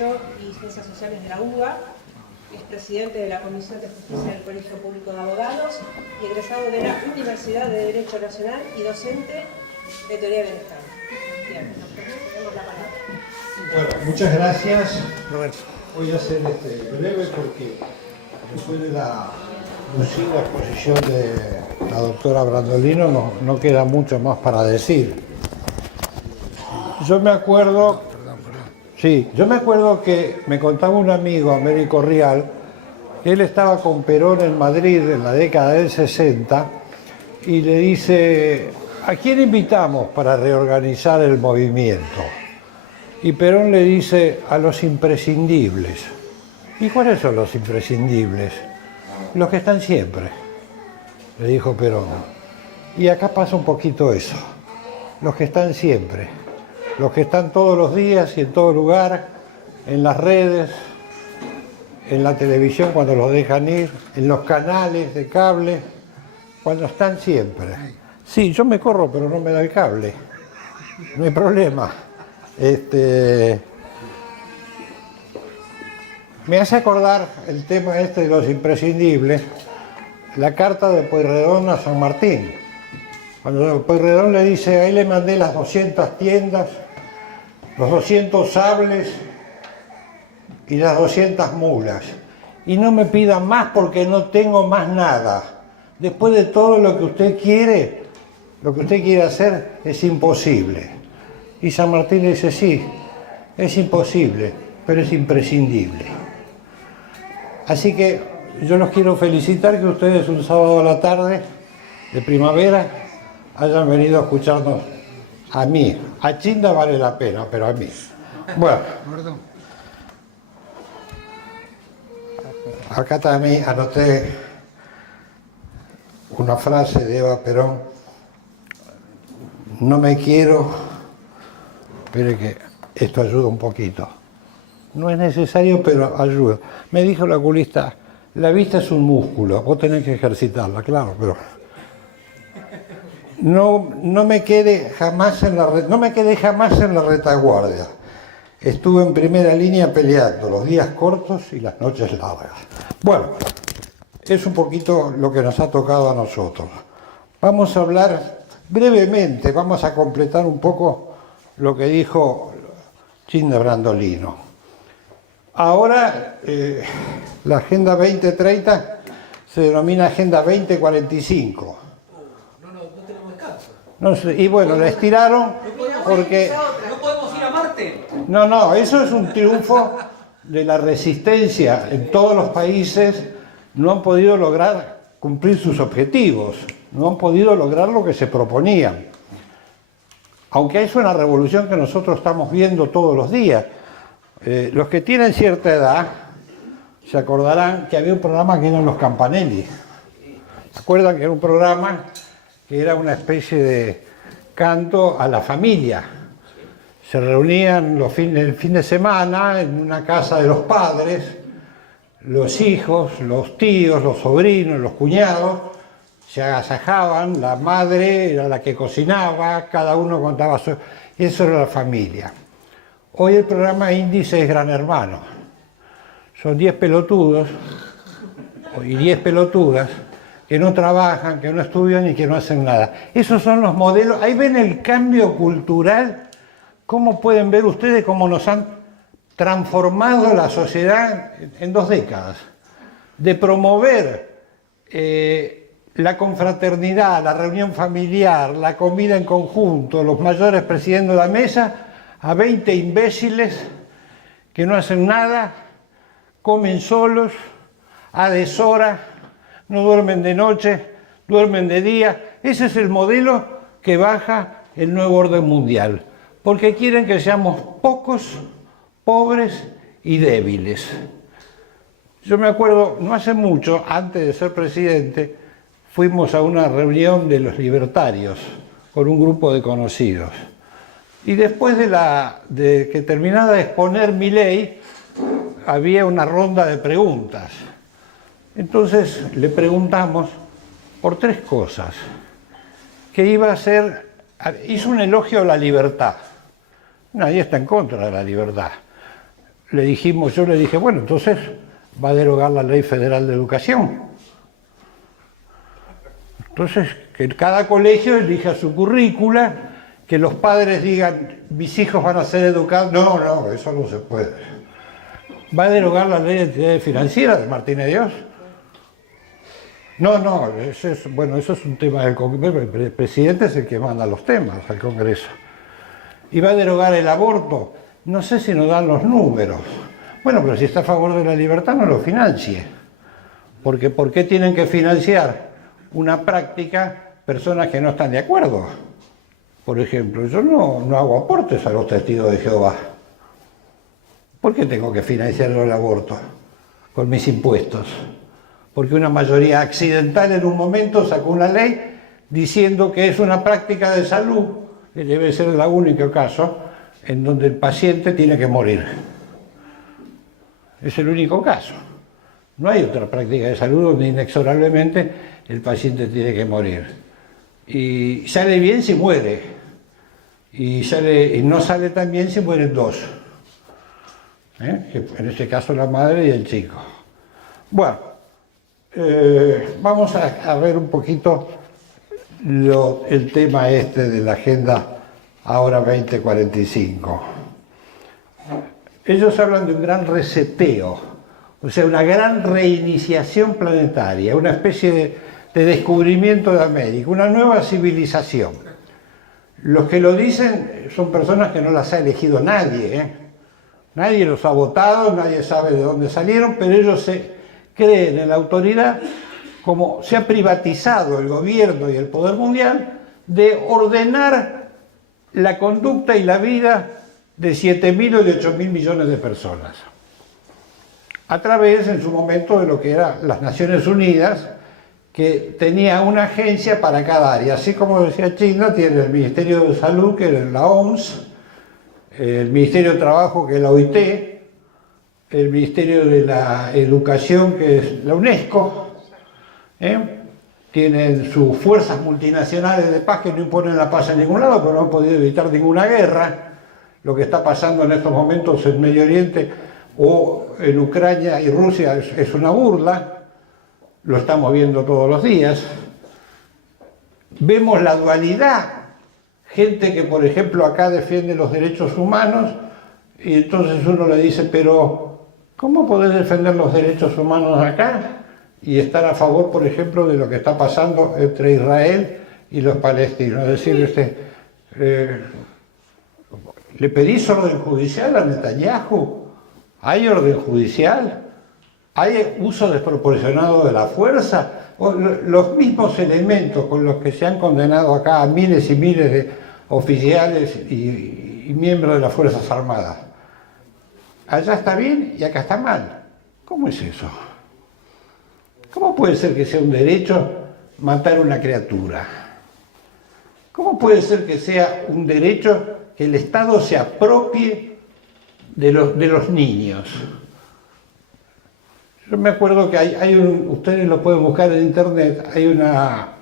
Derecho y Ciencias Sociales de la UBA, es presidente de la Comisión de Justicia del Colegio Público de Abogados y egresado de la Universidad de Derecho Nacional y docente de Teoría de Bienestar. Bien, tenemos la palabra. Bueno, muchas gracias. Voy a ser breve porque después de la lucida exposición de la doctora Brandolino no queda mucho más para decir. Yo me acuerdo que me contaba un amigo, Américo Rial, que él estaba con Perón en Madrid en la década del 60 y le dice: ¿a quién invitamos para reorganizar el movimiento? Y Perón le dice: a los imprescindibles. ¿Y cuáles son los imprescindibles? Los que están siempre, le dijo Perón. Y acá pasa un poquito eso. Los que están siempre. Los que están todos los días y en todo lugar, en las redes, en la televisión cuando los dejan ir, en los canales de cable, cuando están siempre. Sí, yo me corro, pero no me da el cable. No hay problema. Me hace acordar el tema de los imprescindibles, la carta de Pueyrredón a San Martín. Cuando Pueyrredón le dice: ahí le mandé las 200 tiendas, los 200 sables y las 200 mulas. Y no me pidan más porque no tengo más nada. Después de todo lo que usted quiere hacer es imposible. Y San Martín le dice: sí, es imposible, pero es imprescindible. Así que yo los quiero felicitar que ustedes un sábado a la tarde de primavera hayan venido a escucharnos a mí. A Chinda vale la pena, pero a mí. Bueno, acá también anoté una frase de Eva Perón: no me quiero, espere que esto ayuda un poquito. No es necesario, pero ayuda. Me dijo la oculista: la vista es un músculo, vos tenés que ejercitarla, claro, pero no me quedé jamás en la retaguardia. Estuve en primera línea peleando los días cortos y las noches largas. Bueno, es un poquito lo que nos ha tocado a nosotros. Vamos a hablar brevemente, vamos a completar un poco lo que dijo Chinda Brandolino. Ahora la Agenda 2030 se denomina Agenda 2045. No tenemos descanso. No sé, y bueno, la estiraron porque... ¿No podemos ir a Marte? No, eso es un triunfo de la resistencia. En todos los países no han podido lograr cumplir sus objetivos, no han podido lograr lo que se proponían. Aunque es una revolución que nosotros estamos viendo todos los días. Los que tienen cierta edad se acordarán que había un programa que eran los Campanelli. ¿Se acuerdan que era un programa que era una especie de canto a la familia? Se reunían el fin de semana en una casa de los padres, los hijos, los tíos, los sobrinos, los cuñados, se agasajaban, la madre era la que cocinaba, cada uno contaba su... Eso era la familia. Hoy el programa Índice es Gran Hermano. Son 10 pelotudos y 10 pelotudas que no trabajan, que no estudian y que no hacen nada. Esos son los modelos. Ahí ven el cambio cultural. ¿Cómo pueden ver ustedes cómo nos han transformado la sociedad en 2 décadas? De promover la confraternidad, la reunión familiar, la comida en conjunto, los mayores presidiendo la mesa, a 20 imbéciles que no hacen nada, comen solos, a deshora, no duermen de noche, duermen de día. Ese es el modelo que baja el nuevo orden mundial, porque quieren que seamos pocos, pobres y débiles. Yo me acuerdo, no hace mucho, antes de ser presidente, fuimos a una reunión de los libertarios con un grupo de conocidos. Y después de que terminara de exponer mi ley, había una ronda de preguntas. Entonces le preguntamos por 3 cosas. Que iba a ser, hizo un elogio a la libertad. Nadie está en contra de la libertad. yo le dije, bueno, entonces va a derogar la Ley Federal de Educación. Entonces, que cada colegio elija su currícula, que los padres digan, mis hijos van a ser educados. No, eso no se puede. ¿Va a derogar la Ley de Entidades Financieras de Martínez Dios? No, eso es un tema del Congreso. El presidente es el que manda los temas al Congreso. ¿Y va a derogar el aborto? No sé si nos dan los números. Bueno, pero si está a favor de la libertad, no lo financie. Porque ¿por qué tienen que financiar una práctica personas que no están de acuerdo? Por ejemplo, yo no hago aportes a los testigos de Jehová. ¿Por qué tengo que financiar el aborto con mis impuestos? Porque una mayoría accidental en un momento sacó una ley diciendo que es una práctica de salud, que debe ser el único caso en donde el paciente tiene que morir. Es el único caso. No hay otra práctica de salud donde inexorablemente el paciente tiene que morir. Y sale bien si muere. Y no sale tan bien si mueren dos. En este caso la madre y el chico. Bueno, vamos a ver un poquito el tema de la Agenda Ahora 2045. Ellos hablan de un gran reseteo, o sea, una gran reiniciación planetaria, una especie de descubrimiento de América, una nueva civilización. Los que lo dicen son personas que no las ha elegido nadie, Nadie los ha votado, nadie sabe de dónde salieron, pero ellos creen en la autoridad, como se ha privatizado el gobierno y el poder mundial, de ordenar la conducta y la vida de 7.000 o de 8.000 millones de personas. A través, en su momento, de lo que eran las Naciones Unidas, que tenía una agencia para cada área. Así como decía China, tiene el Ministerio de Salud, que es la OMS, el Ministerio de Trabajo, que es la OIT, el Ministerio de la Educación, que es la UNESCO, tienen sus fuerzas multinacionales de paz que no imponen la paz en ningún lado, pero no han podido evitar ninguna guerra. Lo que está pasando en estos momentos en Medio Oriente o en Ucrania y Rusia es una burla, lo estamos viendo todos los días. Vemos la dualidad. Gente que, por ejemplo, acá defiende los derechos humanos y entonces uno le dice, pero ¿cómo podés defender los derechos humanos acá y estar a favor, por ejemplo, de lo que está pasando entre Israel y los palestinos? Es decir, ¿le pedís orden judicial a Netanyahu? ¿Hay orden judicial? ¿Hay uso desproporcionado de la fuerza? Los mismos elementos con los que se han condenado acá a miles y miles de oficiales y miembros de las Fuerzas Armadas. Allá está bien y acá está mal. ¿Cómo es eso? ¿Cómo puede ser que sea un derecho matar a una criatura? ¿Cómo puede ser que sea un derecho que el Estado se apropie de los niños? Yo me acuerdo que ustedes lo pueden buscar en internet, hay una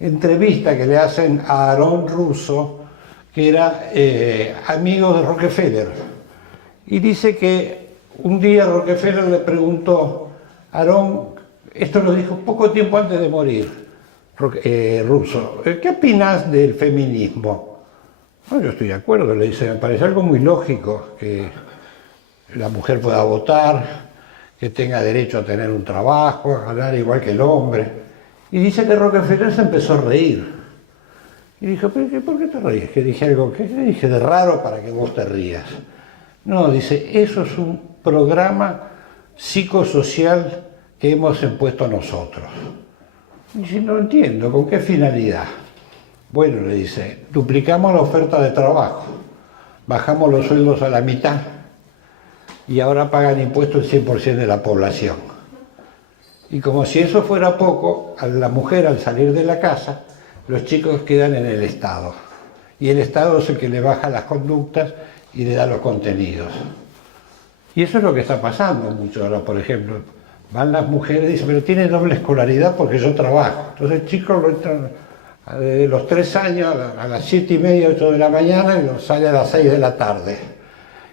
entrevista que le hacen a Aarón Russo, que era amigo de Rockefeller, y dice que un día Rockefeller le preguntó a Aarón, esto lo dijo poco tiempo antes de morir, Russo, ¿qué opinas del feminismo? No, yo estoy de acuerdo, le dice, me parece algo muy lógico, que la mujer pueda votar, que tenga derecho a tener un trabajo, a ganar igual que el hombre. Y dice que Rockefeller se empezó a reír. Y dijo, ¿pero por qué te ríes? Que dije algo, ¿qué dije de raro para que vos te rías? No, dice, eso es un programa psicosocial que hemos impuesto nosotros. Y dice, no entiendo, ¿con qué finalidad? Bueno, le dice, duplicamos la oferta de trabajo, bajamos los sueldos a la mitad, y ahora pagan impuestos el 100% de la población. Y como si eso fuera poco, a la mujer al salir de la casa, los chicos quedan en el Estado. Y el Estado es el que le baja las conductas y le da los contenidos. Y eso es lo que está pasando mucho ahora, por ejemplo. Van las mujeres y dicen, pero tiene doble escolaridad porque yo trabajo. Entonces el chico lo entran de los 3 años a las 7:30, 8 de la mañana y lo sale a las 6 de la tarde.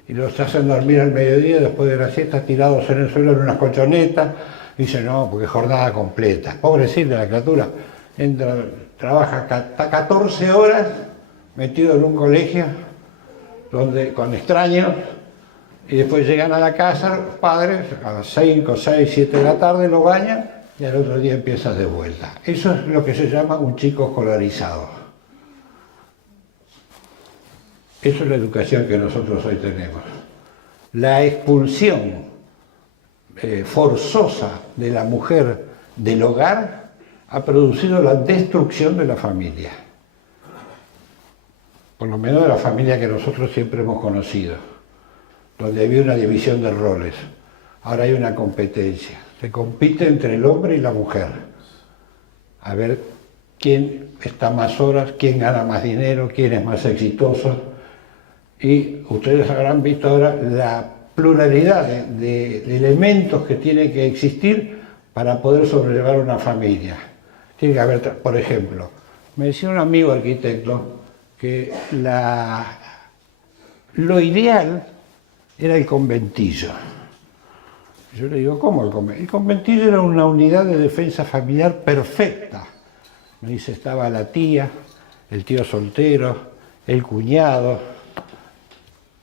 y los hacen dormir al mediodía después de la siesta tirados en el suelo en unas colchonetas. Dice, no, porque es jornada completa. Pobrecita la criatura, entra, trabaja hasta 14 horas metido en un colegio donde, con extraños, y después llegan a la casa los padres a las 5, 6, 7 de la tarde, lo bañan y al otro día empiezas de vuelta. Eso es lo que se llama un chico escolarizado. Eso es la educación que nosotros hoy tenemos. La expulsión forzosa de la mujer del hogar ha producido la destrucción de la familia. Por lo menos de la familia que nosotros siempre hemos conocido, donde había una división de roles. Ahora hay una competencia. Se compite entre el hombre y la mujer. A ver quién está más horas, quién gana más dinero, quién es más exitoso. Y ustedes habrán visto ahora la pluralidad de elementos que tiene que existir para poder sobrellevar una familia. Tiene que haber, por ejemplo, me decía un amigo arquitecto que lo ideal era el conventillo. Yo le digo, ¿cómo el conventillo? El conventillo era una unidad de defensa familiar perfecta. Me dice, estaba la tía, el tío soltero, el cuñado.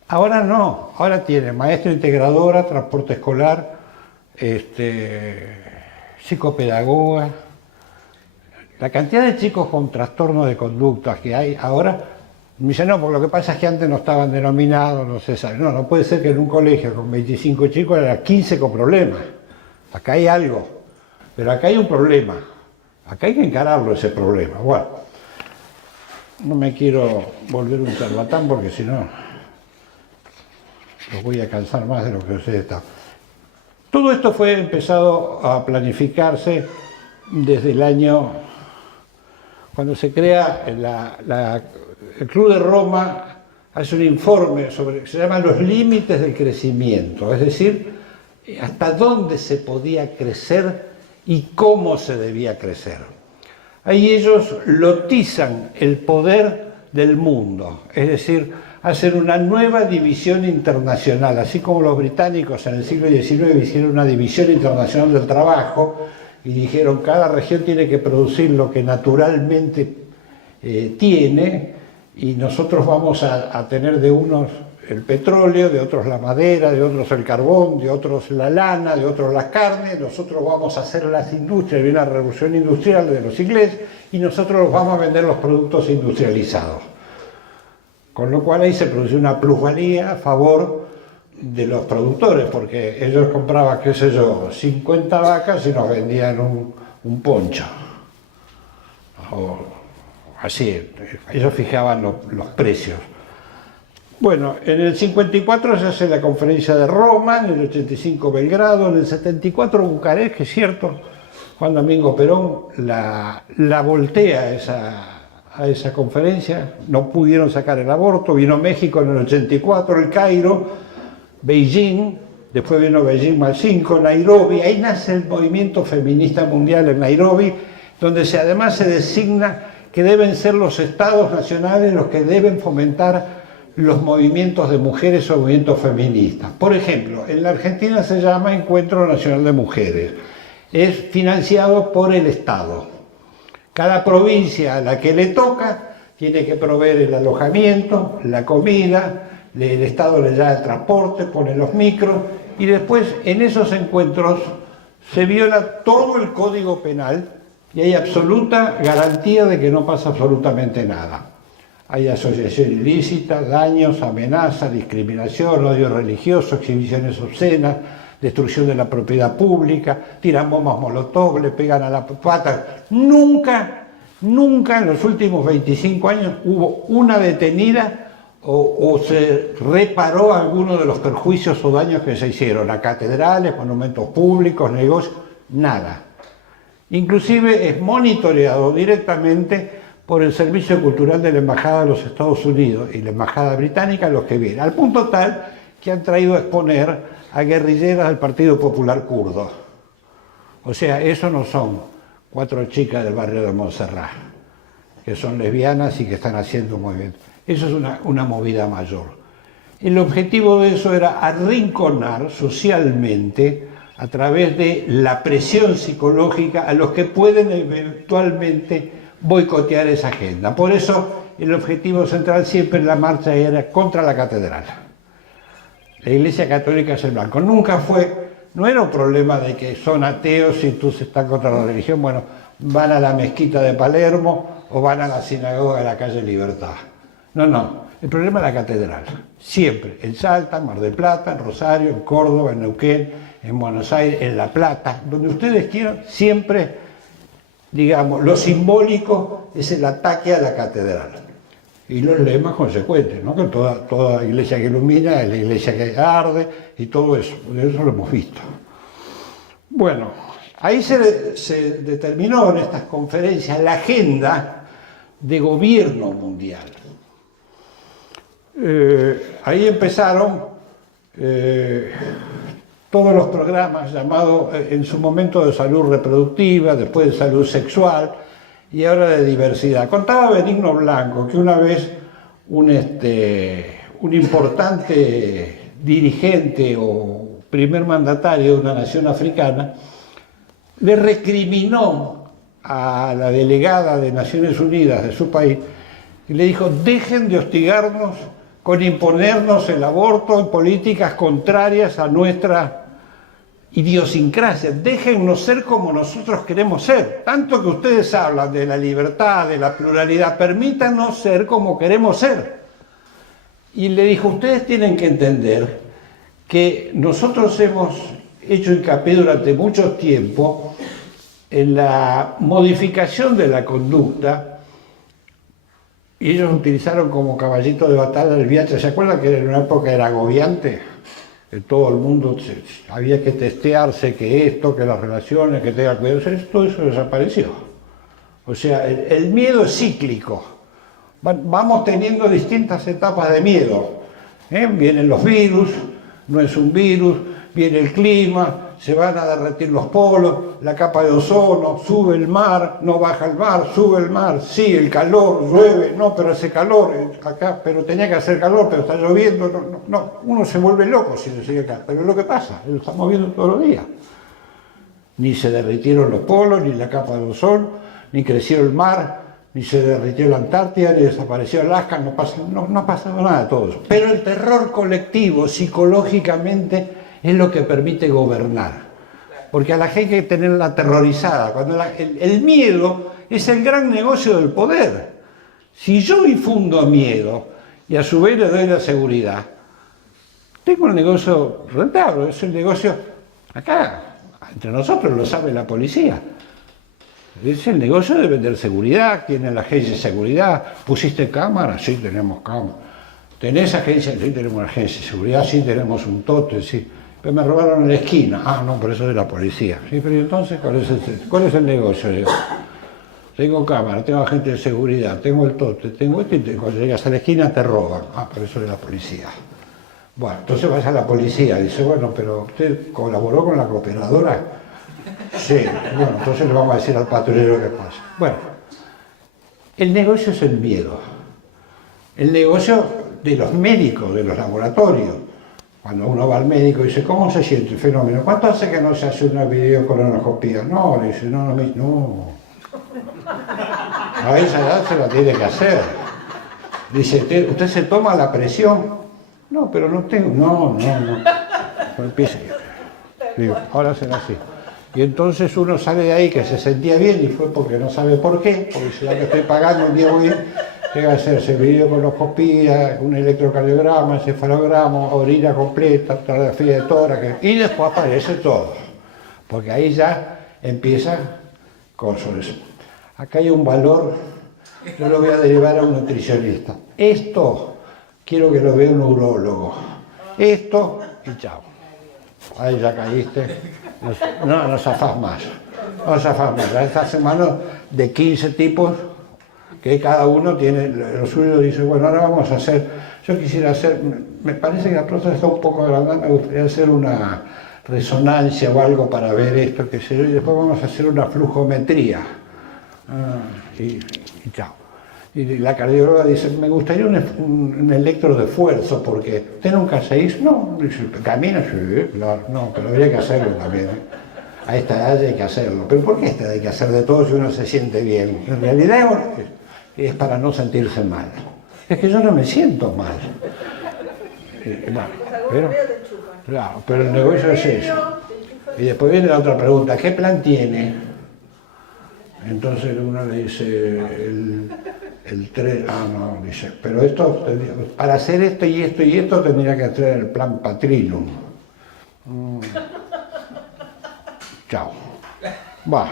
Ahora no, ahora tiene maestra integradora, transporte escolar, psicopedagoga. La cantidad de chicos con trastornos de conducta que hay ahora, me dice, no, porque lo que pasa es que antes no estaban denominados, no se sabe. No, no puede ser que en un colegio con 25 chicos haya 15 con problemas. Acá hay algo, pero acá hay un problema. Acá hay que encararlo ese problema. Bueno, no me quiero volver un charlatán porque si no los voy a cansar más de lo que ustedes están. Todo esto fue empezado a planificarse desde el año, cuando se crea el Club de Roma, hace un informe sobre, se llama los límites del crecimiento, es decir, hasta dónde se podía crecer y cómo se debía crecer. Ahí ellos lotizan el poder del mundo, es decir, hacen una nueva división internacional, así como los británicos en el siglo XIX hicieron una división internacional del trabajo y dijeron cada región tiene que producir lo que naturalmente tiene, y nosotros vamos a tener de unos el petróleo, de otros la madera, de otros el carbón, de otros la lana, de otros las carnes, nosotros vamos a hacer las industrias, viene la revolución industrial de los ingleses, y nosotros los vamos a vender los productos industrializados. Con lo cual ahí se produce una plusvalía a favor de los productores, porque ellos compraban, qué sé yo, 50 vacas y nos vendían un poncho. O así, ellos fijaban los precios. Bueno, en el 54 se hace la conferencia de Roma, en el 85 Belgrado, en el 74 Bucarest, que es cierto, Juan Domingo Perón la voltea a esa conferencia, no pudieron sacar el aborto, vino México en el 84, el Cairo, Beijing, después vino Beijing más 5, Nairobi, ahí nace el movimiento feminista mundial en Nairobi, donde además se designa que deben ser los estados nacionales los que deben fomentar los movimientos de mujeres o movimientos feministas. Por ejemplo, en la Argentina se llama Encuentro Nacional de Mujeres, es financiado por el Estado. Cada provincia a la que le toca tiene que proveer el alojamiento, la comida, el Estado le da el transporte, pone los micros, y después en esos encuentros se viola todo el Código Penal y hay absoluta garantía de que no pasa absolutamente nada. Hay asociación ilícita, daños, amenazas, discriminación, odio religioso, exhibiciones obscenas, destrucción de la propiedad pública, tiran bombas molotov, le pegan a la pata. Nunca en los últimos 25 años hubo una detenida o se reparó alguno de los perjuicios o daños que se hicieron a catedrales, monumentos públicos, negocios, nada. Inclusive es monitoreado directamente por el Servicio Cultural de la Embajada de los Estados Unidos y la Embajada Británica, los que vienen, al punto tal que han traído a exponer a guerrilleras del Partido Popular Kurdo. O sea, eso no son 4 chicas del barrio de Montserrat, que son lesbianas y que están haciendo un movimiento. Eso es una movida mayor. El objetivo de eso era arrinconar socialmente a través de la presión psicológica a los que pueden eventualmente boicotear esa agenda. Por eso el objetivo central siempre en la marcha era contra la catedral. La Iglesia Católica es el blanco. Nunca fue, no era un problema de que son ateos y entonces están contra la religión. Bueno, van a la mezquita de Palermo o van a la sinagoga de la calle Libertad. No, no. El problema es la catedral. Siempre. En Salta, en Mar del Plata, en Rosario, en Córdoba, en Neuquén, en Buenos Aires, en La Plata. Donde ustedes quieran, siempre, digamos, lo simbólico es el ataque a la catedral. Y los lemas consecuentes, ¿no? Que toda iglesia que ilumina es la iglesia que arde y todo eso. Eso lo hemos visto. Bueno, ahí se determinó en estas conferencias la agenda de gobierno mundial. Ahí empezaron todos los programas llamados en su momento de salud reproductiva, después de salud sexual y ahora de diversidad. Contaba Benigno Blanco que una vez un importante dirigente o primer mandatario de una nación africana le recriminó a la delegada de Naciones Unidas de su país y le dijo: dejen de hostigarnos con imponernos el aborto en políticas contrarias a nuestra idiosincrasia. Déjennos ser como nosotros queremos ser. Tanto que ustedes hablan de la libertad, de la pluralidad, permítanos ser como queremos ser. Y le dijo: ustedes tienen que entender que nosotros hemos hecho hincapié durante mucho tiempo en la modificación de la conducta. Y ellos utilizaron como caballito de batalla el VIH. ¿Se acuerdan que en una época era agobiante? Que todo el mundo había que testearse, que esto, que las relaciones, que tenga cuidado. Todo eso desapareció. O sea, el miedo es cíclico. Vamos teniendo distintas etapas de miedo. Vienen los virus, no es un virus, viene el clima, se van a derretir los polos, la capa de ozono, sube el mar, no baja el mar, sube el mar, sí, el calor, llueve, no, pero hace calor, acá, pero tenía que hacer calor, pero está lloviendo, no, uno se vuelve loco si le sigue acá, pero es lo que pasa, lo estamos viendo todos los días. Ni se derritieron los polos, ni la capa de ozono, ni creció el mar, ni se derritió la Antártida, ni desapareció Alaska, no ha pasado nada de todo eso. Pero el terror colectivo, psicológicamente, es lo que permite gobernar. Porque a la gente hay que tenerla aterrorizada. Cuando el miedo es el gran negocio del poder. Si yo infundo miedo y a su vez le doy la seguridad, tengo un negocio rentable. Es el negocio, acá, entre nosotros lo sabe la policía. Es el negocio de vender seguridad. Tiene la agencia de seguridad. ¿Pusiste cámara? Sí, tenemos cámara. ¿Tenés agencia? Sí, tenemos una agencia de seguridad. Sí, tenemos un tótem, sí. Pero me robaron en la esquina. Ah, no, por eso es de la policía. Sí, pero entonces, ¿cuál es el negocio? Digo, tengo cámara, tengo agente de seguridad, tengo el tótem, tengo esto, y cuando llegas a la esquina te roban. Ah, por eso es de la policía. Bueno, entonces vas a la policía. Dice, bueno, pero ¿usted colaboró con la cooperadora? Sí, bueno, entonces le vamos a decir al patrullero qué pasa. Bueno, el negocio es el miedo. El negocio de los médicos, de los laboratorios. Cuando uno va al médico y dice, ¿cómo se siente el fenómeno? ¿Cuánto hace que no se hace una videocolonoscopia? No, le dice, no. A esa edad se la tiene que hacer. Dice, ¿usted se toma la presión? No, pero no tengo, no. Empieza. Digo, ahora será así. Y entonces uno sale de ahí que se sentía bien y fue porque no sabe por qué, porque si ya que estoy pagando un día voy llega a hacerse videocolonoscopia, un electrocardiograma, encefalograma, orina completa, radiografía de tórax, y después aparece todo, porque ahí ya empieza con eso. Acá hay un valor, yo lo voy a derivar a un nutricionista. Esto quiero que lo vea un neurólogo. Esto y chao. Ahí ya caíste. No zafás más. No zafás más. Esta semana de 15 tipos que cada uno tiene lo suyo, dice, bueno, ahora vamos a hacer, yo quisiera hacer, me parece que la próstata está un poco agrandada, me gustaría hacer una resonancia o algo para ver esto, qué sé yo, y después vamos a hacer una flujometría. Y chao. Y la cardióloga dice, me gustaría un electro de esfuerzo, porque ¿usted nunca se hizo? No, dice, camina, sí, claro, no, pero habría que hacerlo también. A esta edad hay que hacerlo. ¿Pero por qué a esta edad hay que hacer de todo si uno se siente bien? En realidad es para no sentirse mal. Es que yo no me siento mal. Bueno, pero el negocio es eso. Y después viene la otra pregunta, ¿qué plan tiene? Entonces uno le dice, el 3, no, dice, pero esto, para hacer esto y esto y esto tendría que hacer el plan Patrinum. Chao. Va.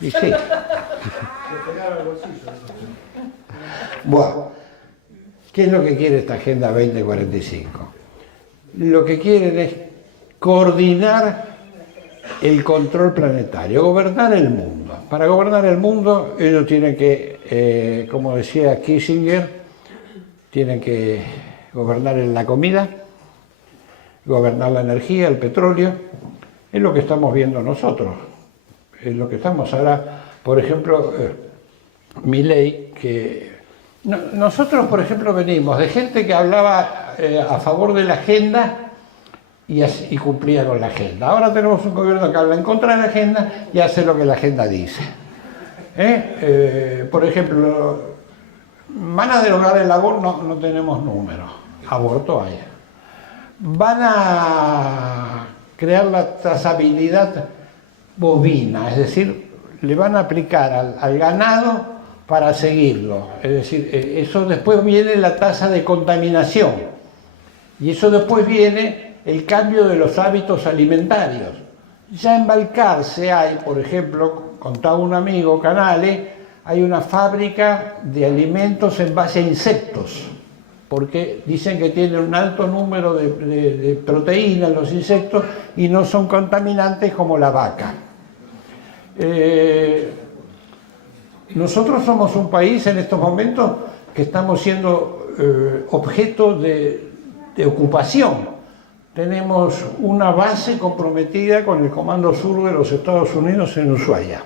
Y sí. Bueno, ¿qué es lo que quiere esta Agenda 2045? Lo que quieren es coordinar el control planetario, gobernar el mundo. Para gobernar el mundo, ellos tienen que, como decía Kissinger, tienen que gobernar en la comida, gobernar la energía, el petróleo. Es lo que estamos viendo nosotros. Es lo que estamos ahora, por ejemplo, Milei, que nosotros, por ejemplo, venimos de gente que hablaba a favor de la agenda y cumplía con la agenda. Ahora tenemos un gobierno que habla en contra de la agenda y hace lo que la agenda dice. Por ejemplo, van a derogar el aborto, no tenemos números. Aborto hay. Van a crear la trazabilidad bovina, es decir, le van a aplicar al ganado para seguirlo. Es decir, eso después viene la tasa de contaminación y eso después viene el cambio de los hábitos alimentarios. Ya en Balcarce hay, por ejemplo, contaba un amigo, Canale, hay una fábrica de alimentos en base a insectos, porque dicen que tienen un alto número de proteínas los insectos y no son contaminantes como la vaca. Nosotros somos un país en estos momentos que estamos siendo objeto de ocupación. Tenemos una base comprometida con el Comando Sur de los Estados Unidos en Ushuaia.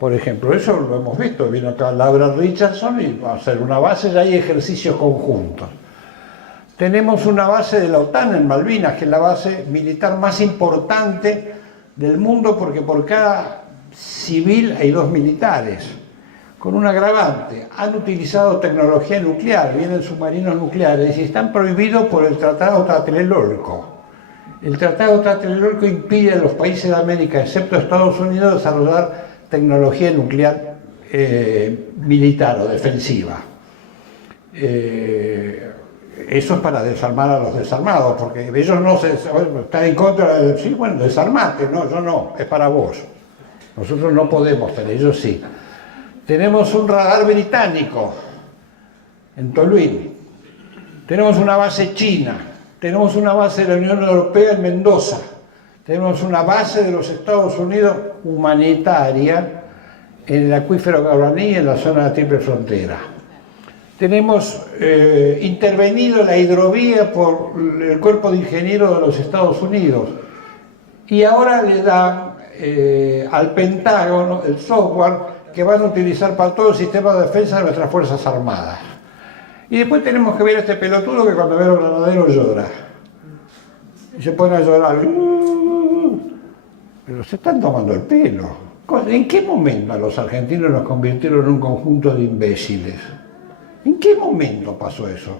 Por ejemplo, eso lo hemos visto. Vino acá Laura Richardson y va a hacer una base, ya hay ejercicios conjuntos. Tenemos una base de la OTAN en Malvinas, que es la base militar más importante del mundo, porque por cada civil hay 2 militares. Con un agravante, han utilizado tecnología nuclear, vienen submarinos nucleares y están prohibidos por el Tratado Tlatelolco. El Tratado Tlatelolco impide a los países de América, excepto Estados Unidos, desarrollar tecnología nuclear militar o defensiva. Eso es para desarmar a los desarmados, porque ellos no están en contra de... Sí, bueno, desarmate, no, yo no, es para vos. Nosotros no podemos tener, ellos sí. Tenemos un radar británico en Toluín, tenemos una base china, tenemos una base de la Unión Europea en Mendoza, tenemos una base de los Estados Unidos humanitaria en el acuífero Guaraní, en la zona de la Triple Frontera. Tenemos intervenido la hidrovía por el Cuerpo de Ingenieros de los Estados Unidos y ahora le dan al Pentágono el software que van a utilizar para todo el sistema de defensa de nuestras Fuerzas Armadas. Y después tenemos que ver a este pelotudo que cuando ve a los granaderos llora. Y se pone a llorar. Pero se están tomando el pelo. ¿En qué momento a los argentinos nos convirtieron en un conjunto de imbéciles? ¿En qué momento pasó eso?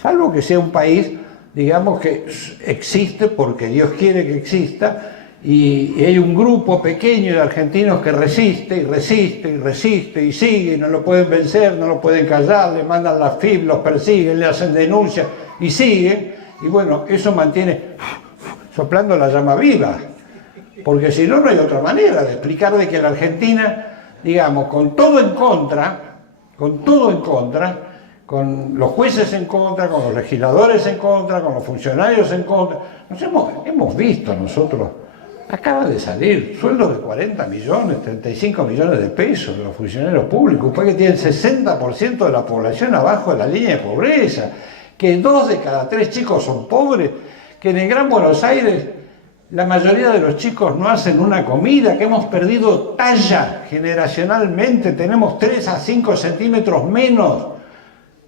Salvo que sea un país, digamos, que existe porque Dios quiere que exista, y hay un grupo pequeño de argentinos que resiste y resiste y resiste y sigue, y no lo pueden vencer, no lo pueden callar, le mandan las FIB, los persiguen, le hacen denuncias y siguen, y bueno, eso mantiene soplando la llama viva, porque si no, no hay otra manera de explicar de que la Argentina, digamos, con todo en contra, con los jueces en contra, con los legisladores en contra, con los funcionarios en contra, hemos visto nosotros. Acaba de salir sueldos de 40 millones, 35 millones de pesos de los funcionarios públicos, porque tienen 60% de la población abajo de la línea de pobreza, que 2 de cada 3 chicos son pobres, que en el Gran Buenos Aires La mayoría de los chicos no hacen una comida, que hemos perdido talla generacionalmente, tenemos 3 a 5 centímetros menos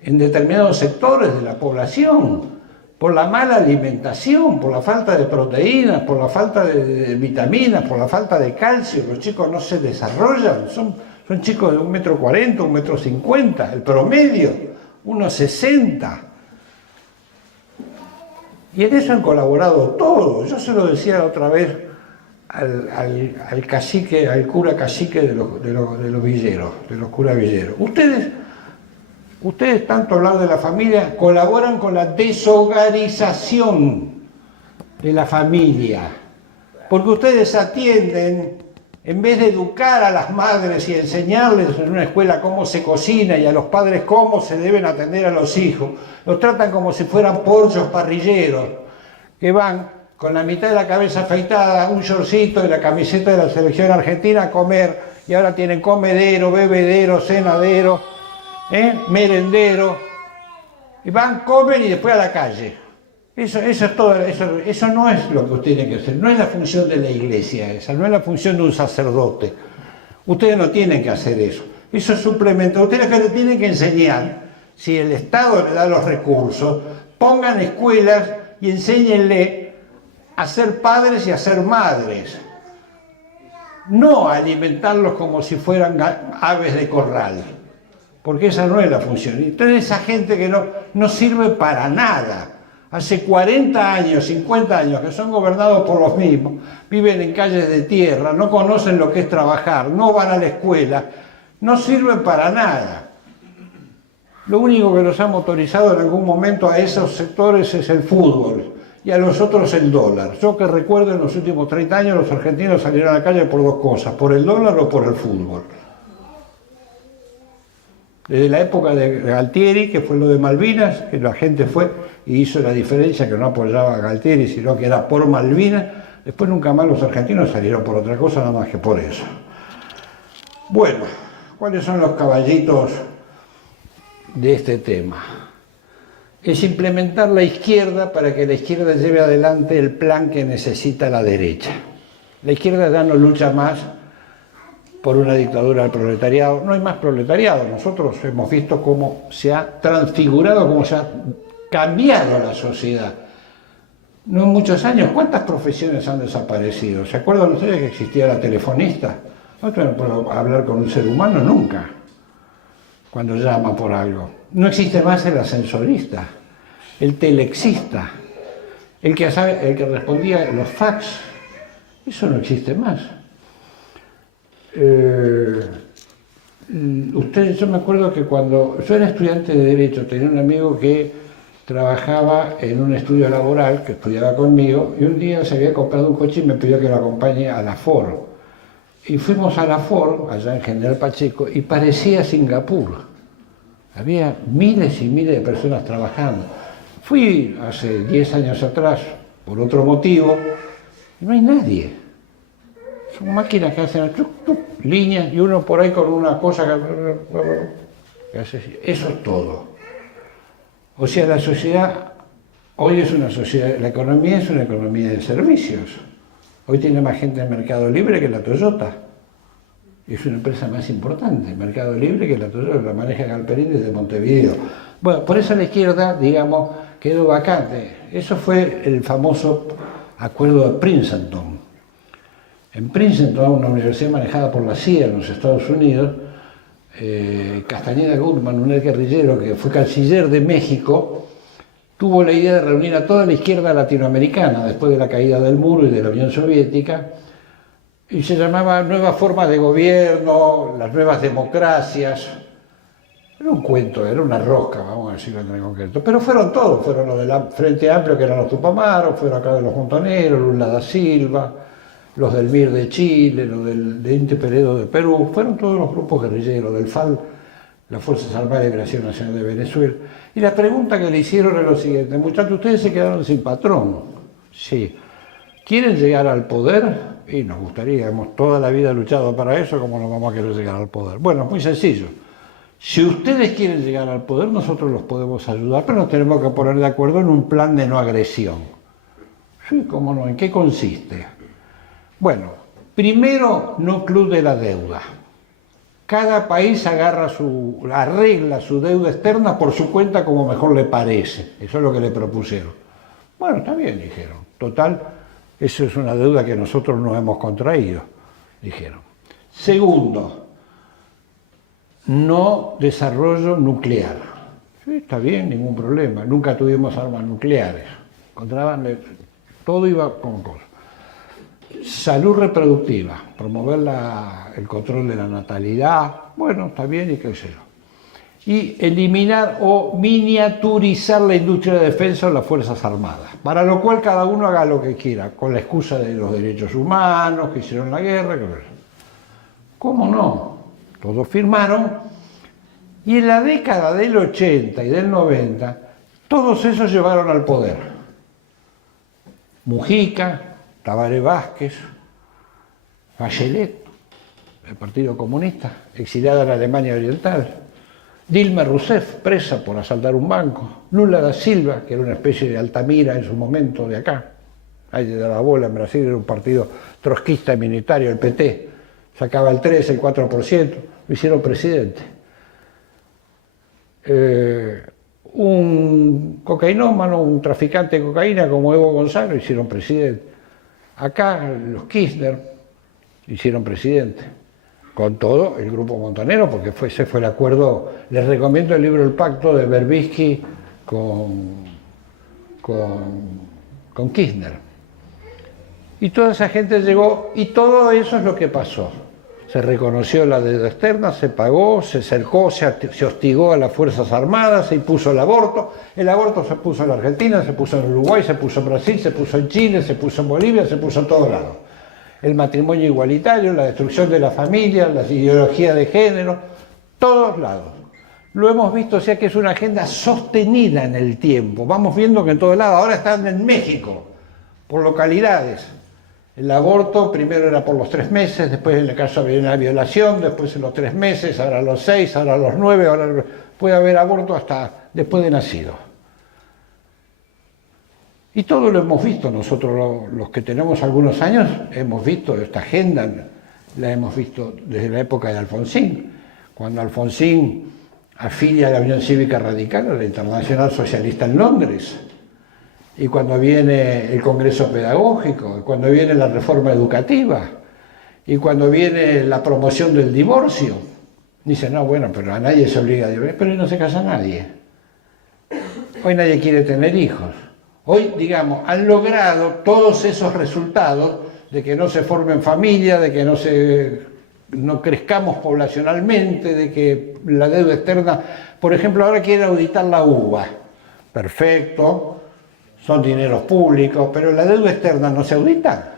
en determinados sectores de la población, por la mala alimentación, por la falta de proteínas, por la falta de vitaminas, por la falta de calcio. Los chicos no se desarrollan, son chicos de 1,40 m, 1,50 m, el promedio, 1,60 m. Y en eso han colaborado todos. Yo se lo decía otra vez al cacique, al cura cacique de los villeros, de los curas villeros. Ustedes, tanto hablar de la familia, colaboran con la deshogarización de la familia. Porque ustedes atienden, en vez de educar a las madres y enseñarles en una escuela cómo se cocina y a los padres cómo se deben atender a los hijos, los tratan como si fueran pollos parrilleros, que van con la mitad de la cabeza afeitada, un shortcito y la camiseta de la selección argentina a comer, y ahora tienen comedero, bebedero, cenadero, merendero, y van, comen y después a la calle. Eso es todo, eso no es lo que usted tiene que hacer, no es la función de la iglesia esa, no es la función de un sacerdote. Ustedes no tienen que hacer eso. Eso es suplemento. Ustedes lo que tienen que enseñar, si el Estado le da los recursos, pongan escuelas y enséñenle a ser padres y a ser madres. No a alimentarlos como si fueran aves de corral, porque esa no es la función. Entonces esa gente que no sirve para nada. Hace 40 años, 50 años que son gobernados por los mismos, viven en calles de tierra, no conocen lo que es trabajar, no van a la escuela, no sirven para nada. Lo único que los ha motorizado en algún momento a esos sectores es el fútbol y a los otros el dólar. Yo que recuerdo en los últimos 30 años los argentinos salieron a la calle por dos cosas, por el dólar o por el fútbol. Desde la época de Galtieri, que fue lo de Malvinas, que la gente fue y hizo la diferencia, que no apoyaba a Galtieri, sino que era por Malvinas. Después nunca más los argentinos salieron por otra cosa, nada más que por eso. Bueno, ¿cuáles son los caballitos de este tema? Es implementar la izquierda para que la izquierda lleve adelante el plan que necesita la derecha. La izquierda ya no lucha más por una dictadura del proletariado. No hay más proletariado. Nosotros hemos visto cómo se ha transfigurado, cómo se ha cambiado la sociedad. No en muchos años, ¿cuántas profesiones han desaparecido? ¿Se acuerdan ustedes que existía la telefonista? No puedo hablar con un ser humano nunca, cuando llama por algo. No existe más el ascensorista, el telexista, el que respondía los fax. Eso no existe más. Yo me acuerdo que cuando yo era estudiante de Derecho, tenía un amigo que trabajaba en un estudio laboral, que estudiaba conmigo, y un día se había comprado un coche y me pidió que lo acompañe a la Ford. Y fuimos a la Ford, allá en General Pacheco, y parecía Singapur. Había miles y miles de personas trabajando. Fui hace 10 años atrás, por otro motivo, y no hay nadie. Son máquinas que hacen líneas y uno por ahí con una cosa que hace así. Eso es todo. O sea, la sociedad hoy es una sociedad, la economía es una economía de servicios. Hoy tiene más gente en Mercado Libre que la Toyota. Es una empresa más importante, Mercado Libre, que la Toyota, la maneja Galperín desde Montevideo. Bueno, por eso la izquierda, digamos, quedó vacante. Eso fue el famoso acuerdo de Princeton. En Princeton, una universidad manejada por la CIA en los Estados Unidos, Castañeda Goodman, un guerrillero que fue canciller de México, tuvo la idea de reunir a toda la izquierda latinoamericana después de la caída del muro y de la Unión Soviética, y se llamaba Nuevas Formas de Gobierno, las Nuevas Democracias. Era un cuento, era una rosca, vamos a decirlo en concreto. Pero fueron todos, fueron los del Frente Amplio, que eran los Tupamaros, fueron acá de los Montoneros, Lula da Silva, los del MIR de Chile, los de Inti Peredo de Perú, fueron todos los grupos guerrilleros, del FAL, las Fuerzas Armadas de Liberación Nacional de Venezuela. Y la pregunta que le hicieron es lo siguiente: muchachos, ustedes se quedaron sin patrón. Sí. ¿Quieren llegar al poder? Y nos gustaría, hemos toda la vida luchado para eso, ¿cómo no vamos a querer llegar al poder? Bueno, es muy sencillo. Si ustedes quieren llegar al poder, nosotros los podemos ayudar, pero nos tenemos que poner de acuerdo en un plan de no agresión. Sí, cómo no, ¿en qué consiste? Bueno, primero, no club de la deuda. Cada país arregla su deuda externa por su cuenta como mejor le parece. Eso es lo que le propusieron. Bueno, está bien, dijeron. Total, eso es una deuda que nosotros no hemos contraído, dijeron. Segundo, no desarrollo nuclear. Sí, está bien, ningún problema. Nunca tuvimos armas nucleares. Todo iba con cosas. Salud reproductiva, promover el control de la natalidad, bueno, está bien y qué sé yo. Y eliminar o miniaturizar la industria de defensa o las Fuerzas Armadas, para lo cual cada uno haga lo que quiera, con la excusa de los derechos humanos, que hicieron la guerra, ¿cómo no? Todos firmaron, y en la década del 80 y del 90, todos esos llevaron al poder. Mujica, Tabaré Vázquez, Bachelet, el Partido Comunista, exiliada en Alemania Oriental, Dilma Rousseff, presa por asaltar un banco, Lula da Silva, que era una especie de Altamira en su momento de acá, ahí de la bola en Brasil, era un partido trotskista y minoritario, el PT, sacaba el 3, el 4%, lo hicieron presidente. Un cocainómano, un traficante de cocaína como Evo González, lo hicieron presidente. Acá los Kirchner hicieron presidente, con todo el grupo Montonero, porque ese fue el acuerdo. Les recomiendo el libro El Pacto de Berbisky con Kirchner. Y toda esa gente llegó, y todo eso es lo que pasó. Se reconoció la deuda externa, se pagó, se cercó, se hostigó a las Fuerzas Armadas, se impuso el aborto se puso en la Argentina, se puso en Uruguay, se puso en Brasil, se puso en Chile, se puso en Bolivia, se puso en todos lados. El matrimonio igualitario, la destrucción de la familia, la ideología de género, todos lados. Lo hemos visto, o sea que es una agenda sostenida en el tiempo. Vamos viendo que en todos lados, ahora están en México, por localidades. El aborto primero era por los 3 meses, después en el caso había una violación, después en los 3 meses, ahora a los 6, ahora a los 9, ahora puede haber aborto hasta después de nacido. Y todo lo hemos visto, nosotros los que tenemos algunos años hemos visto esta agenda, la hemos visto desde la época de Alfonsín, cuando Alfonsín afilia a la Unión Cívica Radical, a la Internacional Socialista en Londres, y cuando viene el Congreso Pedagógico, y cuando viene la reforma educativa, y cuando viene la promoción del divorcio, dice, no, bueno, pero a nadie se obliga a divorciar, pero hoy no se casa nadie. Hoy nadie quiere tener hijos. Hoy, digamos, han logrado todos esos resultados de que no se formen familias, de que no crezcamos poblacionalmente, de que la deuda externa, por ejemplo, ahora quieren auditar la UBA. Perfecto. Son dineros públicos, pero la deuda externa no se audita.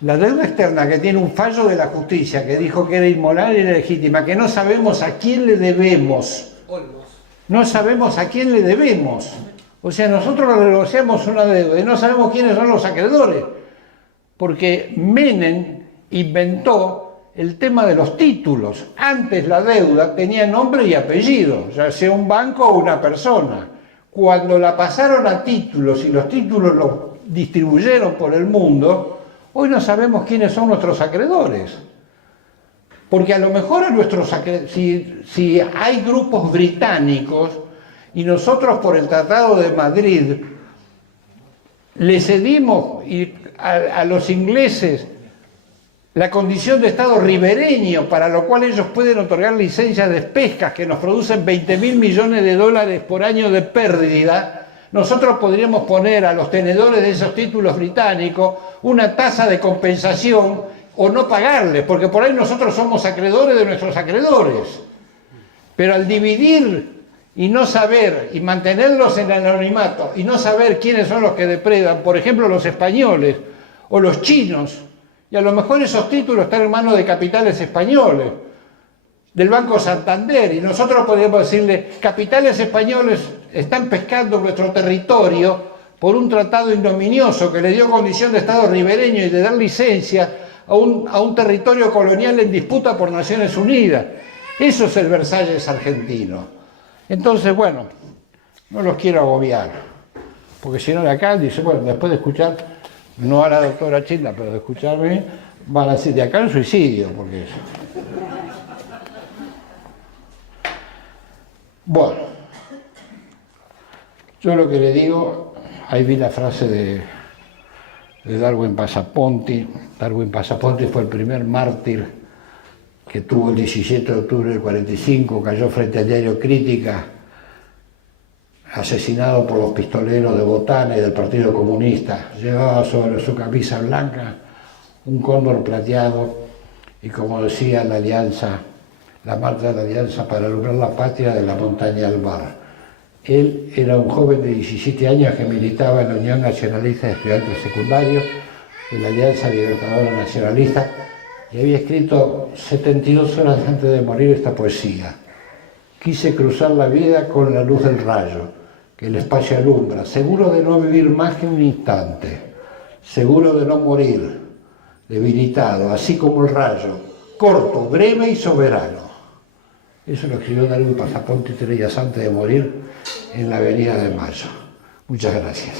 La deuda externa que tiene un fallo de la justicia que dijo que era inmoral y ilegítima, que no sabemos a quién le debemos. No sabemos a quién le debemos. O sea, nosotros negociamos una deuda y no sabemos quiénes son los acreedores. Porque Menem inventó el tema de los títulos. Antes la deuda tenía nombre y apellido, ya sea un banco o una persona. Cuando la pasaron a títulos y los títulos los distribuyeron por el mundo, hoy no sabemos quiénes son nuestros acreedores. Porque a lo mejor si hay grupos británicos y nosotros por el Tratado de Madrid le cedimos a los ingleses la condición de Estado ribereño, para lo cual ellos pueden otorgar licencias de pescas que nos producen 20.000 millones de dólares por año de pérdida, nosotros podríamos poner a los tenedores de esos títulos británicos una tasa de compensación o no pagarles, porque por ahí nosotros somos acreedores de nuestros acreedores. Pero al dividir y no saber, y mantenerlos en el anonimato, y no saber quiénes son los que depredan, por ejemplo los españoles o los chinos, y a lo mejor esos títulos están en manos de capitales españoles, del Banco Santander, y nosotros podríamos decirle, capitales españoles están pescando nuestro territorio por un tratado ignominioso que le dio condición de Estado ribereño y de dar licencia a un territorio colonial en disputa por Naciones Unidas. Eso es el Versalles argentino. Entonces, bueno, no los quiero agobiar. Porque si no de acá, dice, bueno, después de escuchar, no a la doctora Chinda, pero de escucharme, van a decir, de acá el suicidio, porque... Bueno, yo lo que le digo, ahí vi la frase de Darwin Passaponti. Darwin Passaponti fue el primer mártir que tuvo el 17 de octubre del 45, cayó frente al diario Crítica, asesinado por los pistoleros de Botana y del Partido Comunista. Llevaba sobre su camisa blanca un cóndor plateado y, como decía la Alianza, la marcha de la Alianza para alumbrar la patria de la montaña al mar. Él era un joven de 17 años que militaba en la Unión Nacionalista de Estudiantes Secundarios, en la Alianza Libertadora Nacionalista, y había escrito 72 horas antes de morir esta poesía. Quise cruzar la vida con la luz del rayo, que el espacio alumbra, seguro de no vivir más que un instante, seguro de no morir, debilitado, así como el rayo, corto, breve y soberano. Eso lo escribió Darwin Passaponti 3 días antes de morir en la Avenida de Mayo. Muchas gracias.